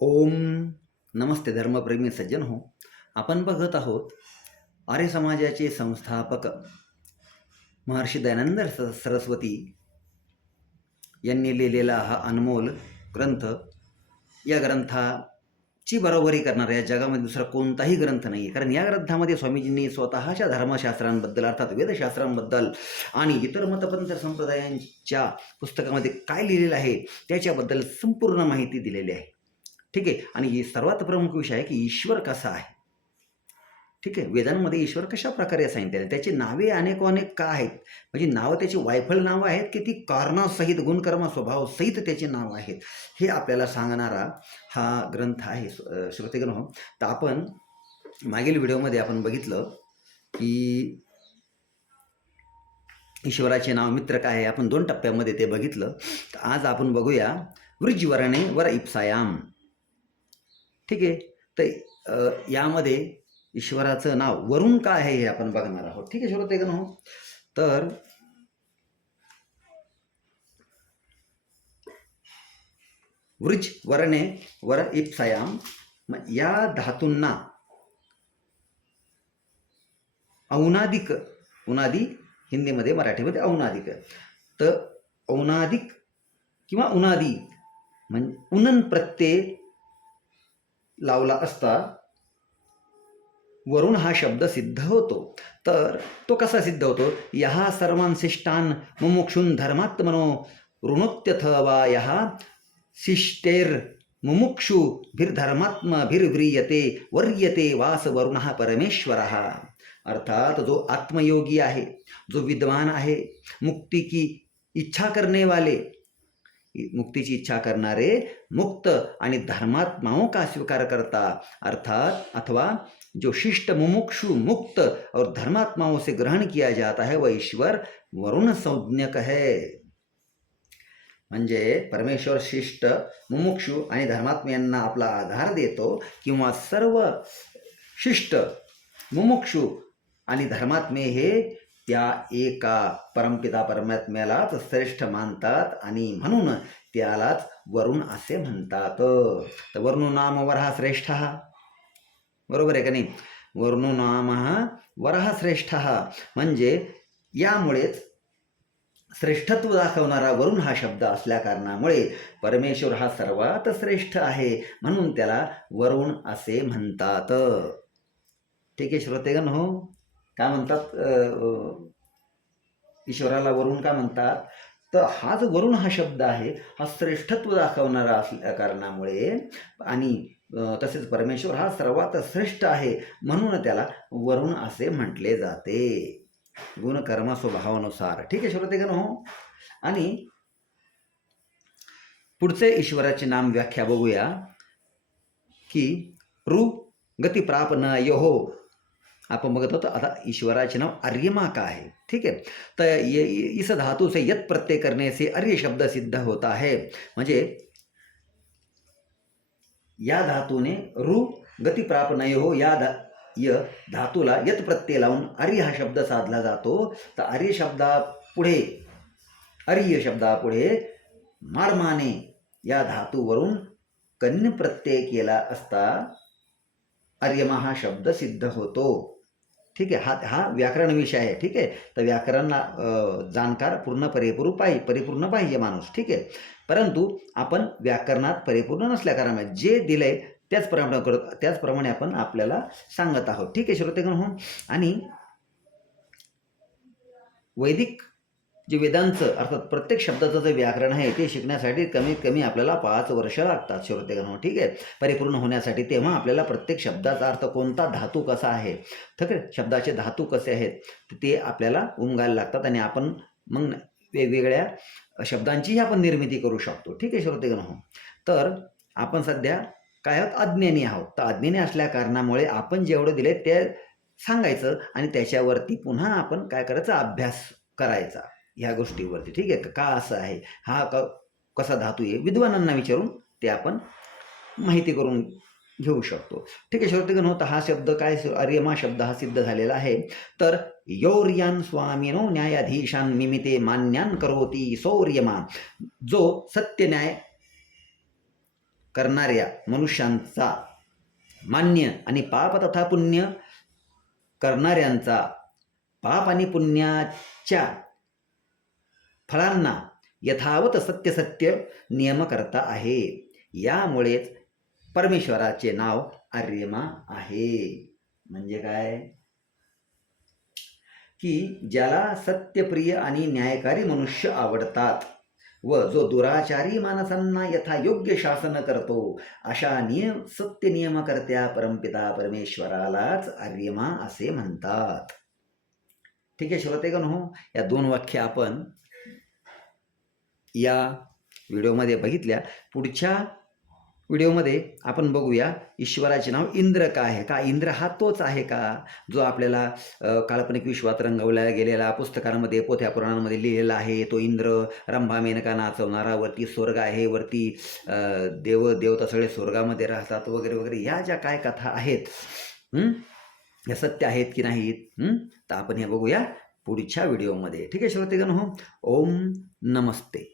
ओम नमस्ते धर्मप्रेमी सज्जन हो. आपण बघत आहोत आर्य समाजाचे संस्थापक महर्षी दयानंद स- सरस्वती यांनी लिहिलेला हा अनमोल ग्रंथ या ग्रंथाची बरोबरी करणारा या जगामध्ये दुसरा कोणताही ग्रंथ नाही आहे कारण या ग्रंथामध्ये स्वामीजींनी स्वतःच्या धर्मशास्त्रांबद्दल अर्थात वेदशास्त्रांबद्दल आणि इतर मतपंथ संप्रदायांच्या पुस्तकामध्ये काय लिहिलेलं आहे त्याच्याबद्दल संपूर्ण माहिती दिलेली आहे. ठीक आहे? आणि ही सर्वात प्रमुख विषय आहे की ईश्वर कसा आहे? ठीक आहे? वेदांमध्ये ईश्वर कशा प्रकारे सांगितलेले त्याची नावे अनेक अनेक का आहेत? म्हणजे नावं त्याची वायफळ नावं आहेत की ती कारणासहित गुणकर्म स्वभाव सहित त्याची नावं आहेत? हे आपल्याला सांगणारा हा ग्रंथ आहे अं, तर आपण मागील व्हिडिओमध्ये आपण बघितलं की ईश्वराचे नाव मित्र काय आहे? आपण दोन टप्प्यामध्ये ते बघितलं. तर आज आपण बघूया वृज्वरणे वर इप्सायाम. ठीक आहे? तर यामध्ये ईश्वराचं नाव वरुण काय आहे हे आपण बघणार आहोत. ठीक आहे श्रोते हो? तर वृज वरणे वर इप्सायाम या धातूंना औनादिक उनादी हिंदीमध्ये मराठीमध्ये औनादिक. तर औनादिक किंवा उनादी म्हणजे उनन प्रत्यय लावला असता वरुण हा शब्द सिद्ध होतो. तर तो कसा सिद्ध होतो? यहा सर्वांशिष्टान मुमुक्षून धर्मात्मनो ऋणोत्यथ वा यहा शिष्टेर मुमुक्षु भिर्धर्मात्मभिर्व्रियते वर्यते वास वरुण परमेश्वर। अर्थात जो आत्मयोगी आहे जो विद्वान आहे मुक्ती की इच्छा करने वाले मुक्तीची इच्छा करणारे मुक्त आणि धर्मात्माओं का स्वीकार करता. अर्थात अथवा जो शिष्ट मुमुक्षु मुक्त और धर्मात्माओं से ग्रहण किया जाता है वह ईश्वर वरुण संज्ञक है। म्हणजे परमेश्वर शिष्ट मुमुक्षु आणि धर्मात्म्यांना आपला आधार देतो किंवा सर्व शिष्ट मुमुक्षु आणि धर्मात्मे हे त्या एका परमपिता परमात्म्यालाच श्रेष्ठ मानतात आणि म्हणून त्यालाच वरुण असे म्हणतात. तर वरुण नाम वरहा श्रेष्ठ. बरोबर आहे का नाही? वरुण नाम वरहा श्रेष्ठ. म्हणजे यामुळेच श्रेष्ठत्व दाखवणारा वरुण हा शब्द असल्या कारणामुळे परमेश्वर हा सर्वात श्रेष्ठ आहे म्हणून त्याला वरुण असे म्हणतात. ठीक आहे श्रोतेगण हो? काय म्हणतात ईश्वराला वरुण का म्हणतात तर हा जो वरुण हा शब्द आहे हा श्रेष्ठत्व दाखवणारा असल्या कारणामुळे आणि तसेच परमेश्वर हा सर्वात श्रेष्ठ आहे म्हणून त्याला वरुण असे म्हटले जाते. गुणकर्म स्वभावानुसार. ठीक आहे श्रोतेगण हो. आणि पुढचे ईश्वराचे नाम व्याख्या बघूया की रूप गती प्राप न यो आपण बघत होतो आता ईश्वराचे नाव आर्यमा का आहे ठीक आहे तर ये इस धातु से यत प्रत्यय करने से आर्य शब्द सिद्ध होता है। म्हणजे या धातूने रु गती प्राप न हो, या धा, य धातूला यत प्रत्यय लावून आर्य हा शब्द साधला जातो, तर आर्य शब्दापुढे आर्य शब्दापुढे मारमाने या धातूवरून कन्य प्रत्यय केला असता आर्यमा हा शब्द सिद्ध होतो। ठीक आहे. हा हा व्याकरण विषय आहे. ठीक आहे. तर व्याकरणला जाणकार पूर्ण परिपूर्ण पाहिजे परिपूर्ण पाहिजे माणूस. ठीक आहे. परंतु आपण व्याकरणात परिपूर्ण नसल्याकारणामुळे जे दिलं आहे त्याचप्रमाणे करत त्याचप्रमाणे आपण आपल्याला सांगत आहोत. ठीक आहे श्रोतेगण हो. आणि वैदिक जे वेदांचं अर्थात प्रत्येक शब्दाचं जे व्याकरण आहे ते शिकण्यासाठी कमीत कमी आपल्याला पाच वर्ष लागतात श्रोतेगण हो ठीक आहे? परिपूर्ण होण्यासाठी तेव्हा आपल्याला प्रत्येक शब्दाचा अर्थ कोणता? धातू कसा आहे? ठीक आहे? शब्दाचे धातू कसे आहेत? ते आपल्याला उमगायला लागतात आणि आपण मग वेगवेगळ्या शब्दांचीही आपण निर्मिती करू शकतो. ठीक आहे श्रोतेगण हो तर आपण सध्या काय आहोत? अज्ञानी आहोत. तर अज्ञानी असल्या कारणामुळे आपण जेवढं दिले ते सांगायचं आणि त्याच्यावरती पुन्हा आपण काय करायचं? अभ्यास करायचा. ह्या गोष्टीवरती. ठीक आहे? का असं आहे? हा क कसा धातू आहे? विद्वानांना विचारून ते आपण माहिती करून घेऊ शकतो. ठीक आहे श्रोतेगण होता हा शब्द काय? अर्यमा शब्द हा सिद्ध झालेला आहे. तर यौर्यान स्वामिनो न्यायाधीशान निमित्ते मान्यान करोती सौर्यमा. जो सत्य न्याय करणाऱ्या मनुष्यांचा मान्य आणि पाप तथा पुण्य करणाऱ्यांचा पाप आणि पुण्याच्या फळांना यथावत सत्य सत्य आहे. यामुळेच परमेश्वराचे नाव आर्यमा आहे. म्हणजे काय? की ज्याला सत्यप्रिय आणि न्यायकारी मनुष्य आवडतात व जो दुराचारी माणसांना यथायोग्य शासन करतो अशा नियम सत्य नियमकर्त्या परमपिता परमेश्वरालाच आर्यमा असे म्हणतात. ठीक आहे श्रोतेगण हो या दोन वाक्य आपण या व्हिडिओमध्ये बघितल्या. पुढच्या व्हिडिओमध्ये आपण बघूया ईश्वराचे नाव इंद्र का आहे? का इंद्र हा तोच आहे का? जो आपल्याला काल्पनिक विश्वात रंगवला गेलेला पुस्तकांमध्ये पोथ्या पुराणांमध्ये लिहिलेला आहे. तो इंद्र रंभा मेनका नाचवणारा वरती स्वर्ग आहे. वरती देव देवता सगळे स्वर्गामध्ये राहतात वगैरे वगैरे. या ज्या काय कथा आहेत या सत्य आहेत की नाहीत तर आपण हे बघूया पुढच्या व्हिडिओमध्ये. ठीक आहे श्रोतेगण हो. ओम नमस्ते.